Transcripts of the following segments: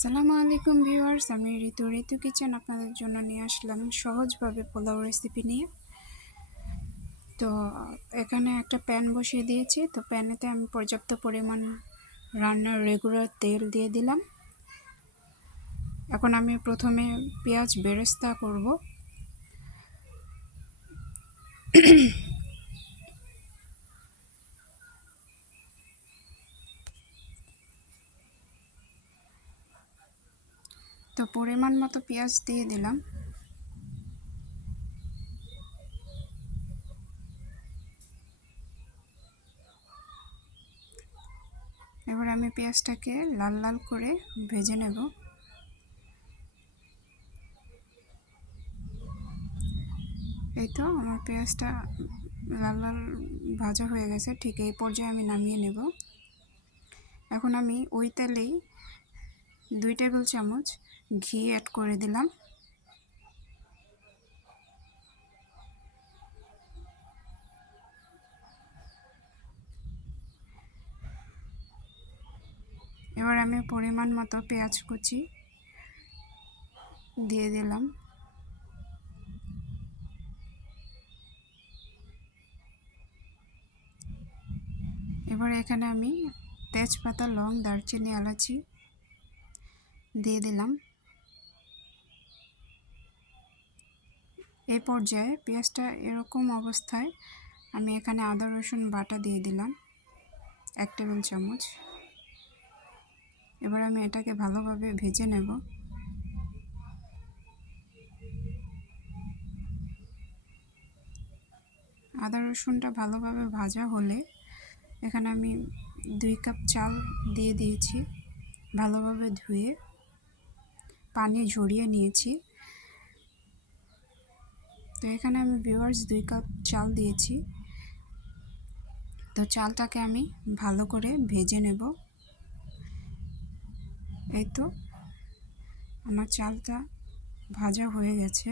আসসালামু আলাইকুম ভিউয়ার্স, আমি ঋতু ঋতু কিচেন আপনাদের জন্য নিয়ে আসলাম সহজভাবে পোলাও রেসিপি নিয়ে। তো এখানে একটা প্যান বসিয়ে দিয়েছি, তো প্যানেতে আমি পর্যাপ্ত পরিমাণ রান্নার রেগুলার তেল দিয়ে দিলাম। এখন আমি প্রথমে পেঁয়াজ বেরেস্তা করব। তো পরিমাণ মতো পেঁয়াজ দিয়ে দিলাম। এবার আমি পেঁয়াজটাকে লাল লাল করে ভেজে নেব। এই তো আমার পেঁয়াজটা লাল লাল ভাজা হয়ে গেছে, ঠিক এই পর্যায়ে আমি নামিয়ে নেব। এখন আমি ওই তেলেই দুই টেবিল চামচ ঘি অ্যাড করে দিলাম। এবার আমি পরিমাণ মতো পেঁয়াজ কুচি দিয়ে দিলাম। এবার এখানে আমি তেজপাতা, লং, দারচিনি, এলাচি দিয়ে দিলাম। এই পর্যায়ে পেঁয়াজটা এরকম অবস্থায় আমি এখানে আদা, রসুন বাটা দিয়ে দিলাম, এক টেবিল চামচ। এবার আমি এটাকে ভালোভাবে ভেজে নেব। আদা, রসুনটা ভালোভাবে ভাজা হলে এখানে আমি দুই কাপ চাল দিয়ে দিয়েছি। ভালোভাবে ধুয়ে পানি ঝরিয়ে নিয়েছি। তো এখানে আমি ভিওয়ার্স দুই কাপ চাল দিয়েছি। তো চালটাকে আমি ভালো করে ভেজে নেব। এই তো, আমার চালটা ভাজা হয়ে গেছে।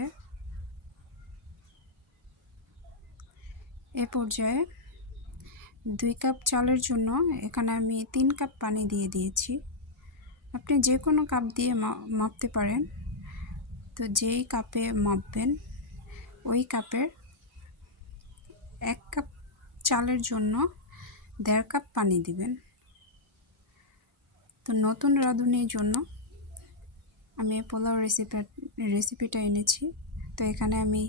এ পর্যায়ে দুই কাপ চালের জন্য এখানে আমি তিন কাপ পানি দিয়ে দিয়েছি। আপনি যে কোনো কাপ দিয়ে মাপতে পারেন। তো যেই কাপে মাপবেন ওই কাপের এক কাপ চালের জন্য দেড় কাপ পানি দিবেন। তো নতুন রাঁধুনির জন্য আমি পোলাও রেসিপি রেসিপিটা এনেছি। তো এখানে আমি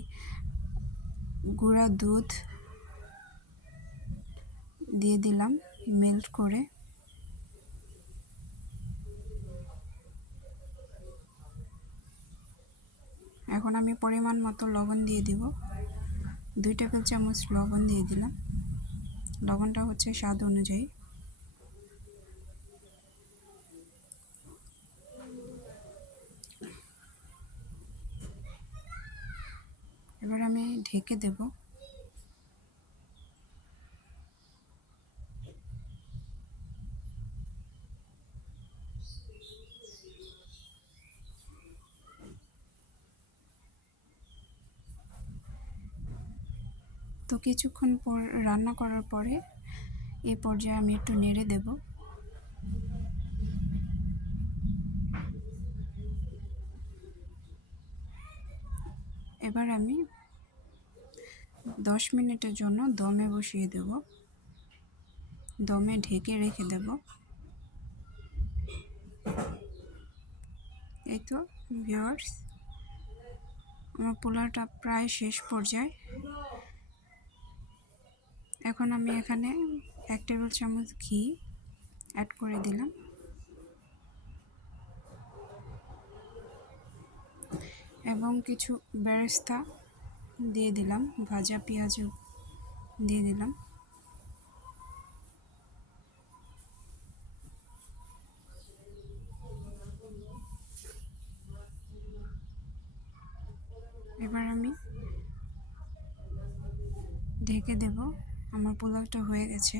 গুঁড়া দুধ দিয়ে দিলাম মেল্ট করে। এখন আমি পরিমাণ মতো লবণ দিয়ে দিব। দুই টেবিল চামচ লবণ দিয়ে দিলাম। লবণটা হচ্ছে স্বাদ অনুযায়ী। এবার আমি ঢেকে দেবো। তো কিছুক্ষণ পর রান্না করার পরে এই পর্যায়ে আমি একটু নেড়ে দেব। এবার আমি দশ মিনিটের জন্য দমে বসিয়ে দেব। দমে ঢেকে রেখে দেব। এই তো ভিওয়ার্স আমার পোলাওটা প্রায় শেষ পর্যায়ে। এখন আমি এখানে এক টেবিল চামচ ঘি অ্যাড করে দিলাম। এবং কিছু বেরেস্তা দিয়ে দিলাম, ভাজা পেঁয়াজও দিয়ে দিলাম। এবার আমি ঢেকে দেব আমার পোলাওটা হয়ে গেছে।